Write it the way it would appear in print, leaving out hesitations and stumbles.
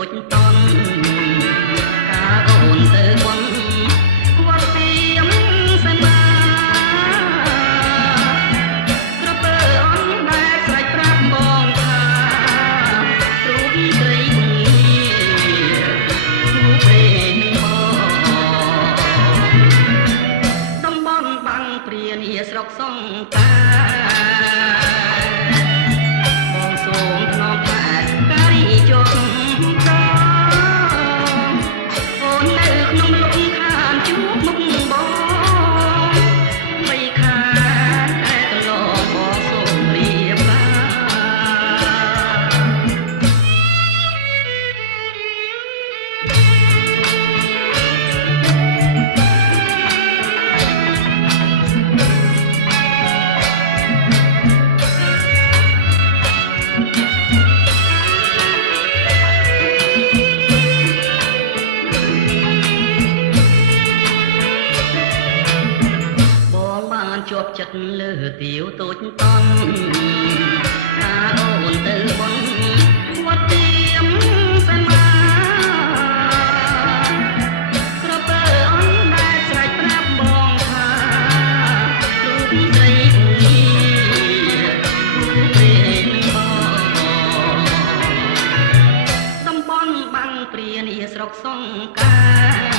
ដូចតន់ការអូនទៅបនវត្តទៀមសមាក្រពើអនបែបស្រេចប្រាប់បងថារូបស្រីគង្ងារគូព្រេងបងតំបន់បាំងព្រានាស្រុកសង្កាជាប់ចិត្តលើទាវតូចតន់ការអូនទៅបនវត្តទៀមសមាក្រពើអនដែលស្រេចប្រាប់បងថារូបស្រីគង្ងារគូព្រេងបងតំបន់បាំងព្រានាស្រុកសង្កា